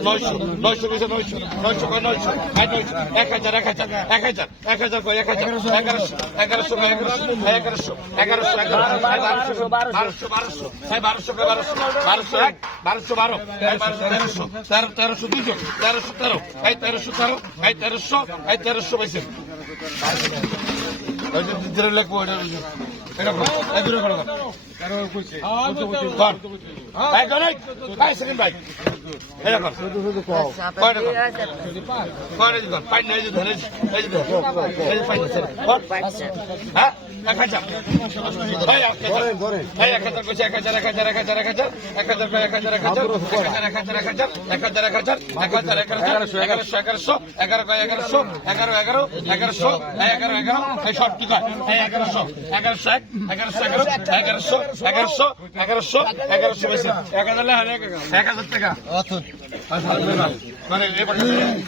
900 900 কইছে 900 900 কয় 900 আই 900 1000 1000 1000 কয় 1000 1100 1100 কয় 1100 1100 1200 1200 1200 1300 দুইজন 1313 এই 1313 এই 1300 এই 1300 পাইছেন এই যে দিরে লাগবো এটা করো এই দূরে করো কারো কইছে কর ভাই গনাই ভাই সেকেন্ড ভাই এটা কর শুধু কও কয়টা কর কয়টা কর পাই না এই যে ধরে এই যে এই যে পাই না কর হ্যাঁ 1000 ভাই ধরে এই 1000 কইছে 1000 টাকা মানে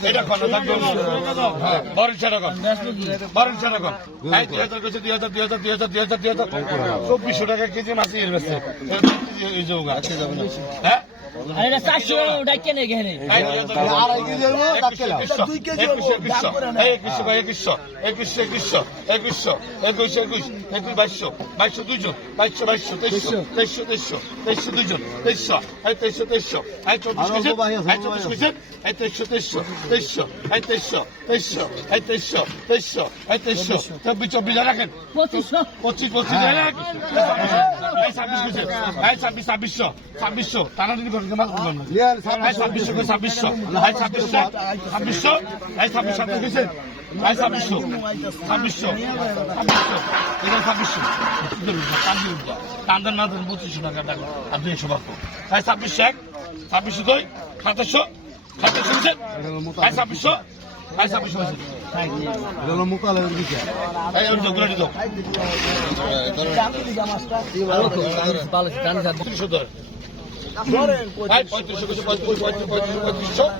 এটা কত থাকবে বরণ ছেড়ে কর বরণ ছেড়ে কর এই 2000 কইছে 2400 টাকা কেজি মাছ এর বেচছে এই যোগা হ্যাঁ আরে 400 ওটা কেনে গেনে আড়াই কেজি এর মধ্যে কাটকেলা 2 কেজি 24 রাখেন 26 টানা দিন করে মাছ বললাম না 2600 এই 26 গেছে এই 2600 এটা 2600 টান্দার না 2500 টাকা টাকা আপনি এসব আপু এই 26 2 2700 গেছে এই 2600 এই 2600 এটা হলো মুকালের দিকে এই ওর দোকানে দিও ভালো দাম 300 ধর Hay 3500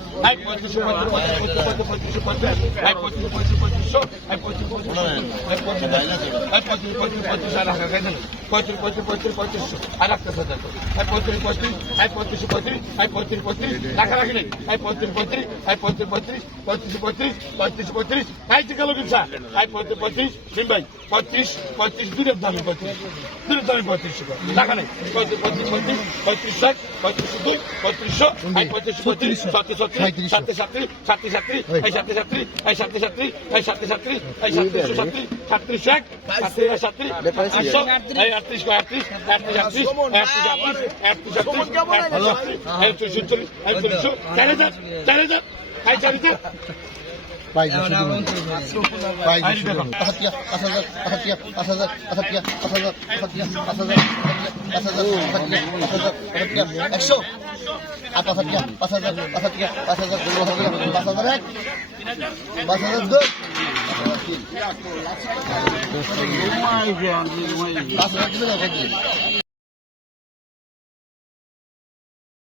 hay 4000 ভাই ভাই 5000